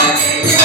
Amém.